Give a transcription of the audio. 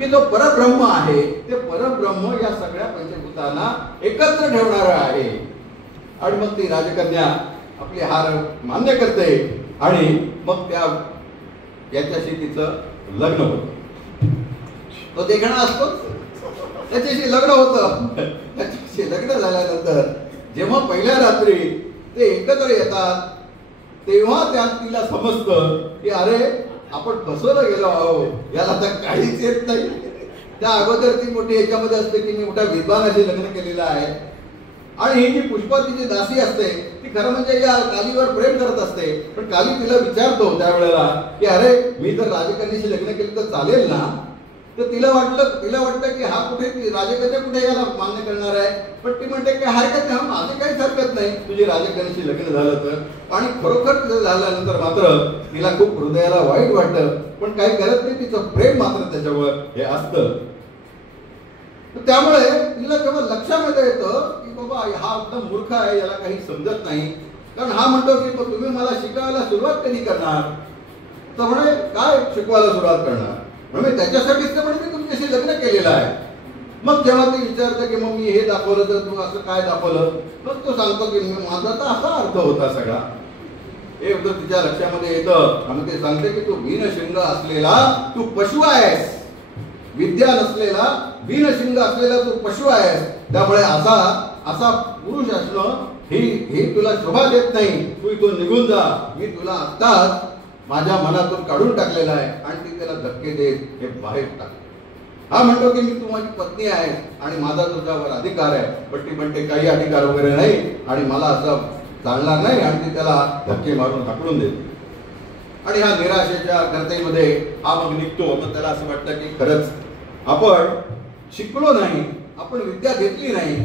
की जो परब्रह्म आहे ते परब्रह्म या सगळ्या पंचभूतांना एकत्र ठेवणारा आहे। आणि मग ती राजकन्या आपली हार मान्य करते आणि मग त्या याच्याशी तिचं लग्न होतं। तो देखणा असतो, त्याच्याशी लग्न होतं। त्याच्याशी लग्न झाल्यानंतर जेव्हा पहिल्या रात्री ते एकत्र येतात तेव्हा त्या तिला समजतं की अरे आपण फसवलं गेलो आहोत, याला तर काहीच येत नाही। त्या अगोदर ती मोठी याच्यामध्ये असते की मी मोठ्या विद्वानाशी लग्न केलेलं आहे आणि ही जी पुष्पा तिची दासी असते ती खरं म्हणजे या कालीवर प्रेम करत असते। पण काली तिला विचारतो त्यावेळेला की अरे मी जर राजकन्याशी लग्न केलं तर चालेल ना? तर तिला वाटतं की हा कुठे राजकन्या कुठे याला मान्य करणार आहे। पण ती म्हणते की हरकत नाही, माझी काहीच हरकत नाही तुझी राजकन्याशी लग्न झालं तर। आणि खरोखर झाल्यानंतर मात्र तिला खूप हृदयाला वाईट वाटतं, पण काही करत नाही, तिचं प्रेम मात्र त्याच्यावर हे असतं। त्यामुळे तिला जेव्हा लक्षामध्ये येतं की बाबा हा एकदम मूर्ख आहे, याला काही समजत नाही, कारण हा म्हणतो की तुम्ही मला शिकवायला सुरुवात कधी करणार? तर म्हणे काय शिकवायला सुरुवात करणार? म्हणजे त्याच्यासाठीच तर मी तुमच्याशी लग्न केलेलं आहे। मग जेव्हा ते विचारतं की मग मी हे दाखवलं तर तू असं काय दाखवलं, मग तो सांगतो की माझा तर असा अर्थ होता सगळा। हे होतं तिच्या लक्षामध्ये येतं आणि ते सांगते की तू वीणशिंग असलेला तू पशु आहेस, विद्या नसलेला वीणशिंग असलेला तू पशु आहेस। त्यामुळे असा पुरुष असणं ही तुला शोभा देत नाही, तू इथून निघून जा। मी तुला आत्ताच माझ्या मनातून काढून टाकलेला आहे। आणि ती त्याला धक्के देत हे बाहेर टाक। हा म्हणतो की मी तू माझी पत्नी आहे आणि माझा तुझ्यावर अधिकार आहे, पण ती म्हणते काही अधिकार वगैरे नाही आणि मला असं चालणार नाही। आणि ती त्याला धक्के मारून हाकलून देते आणि ह्या निराशेच्या गर्तेमध्ये हा मग निघतो। मग त्याला असं वाटतं की खरंच आपण शिकलो नाही, आपण विद्या घेतली नाही।